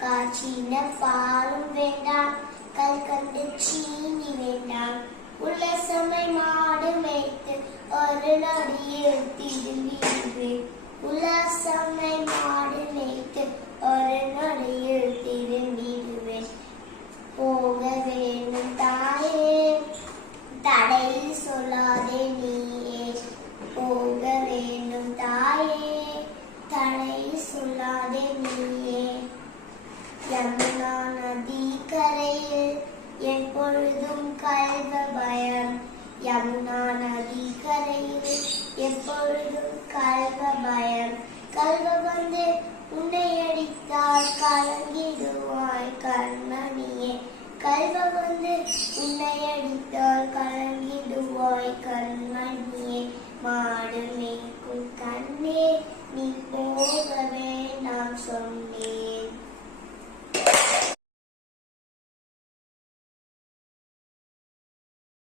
காய்ச்சின பாலும் வேண்டாம், கல் கண்டு சீனி வேண்டாம். உலசமை மாடு மேய்த்து ஒரு நொடியில் திரும்பிடுவேன். உலசமை மாடு மேய்த்து ஒரு நொடியில் திரும்பிடுவேன். போக வேண்டும் தாயே, தடை சொல்லாதே நீயே. போக வேண்டும் தாயே, தடை சொல்லாதே நீயே. யமுனா நதி கரையில் எப்பொழுதும் கல்வ பயம். யமுனா நதி கரையில் எப்பொழுதும் கல்வ பயம். கல்வ வந்து உன்னை அடித்தால் கலங்கி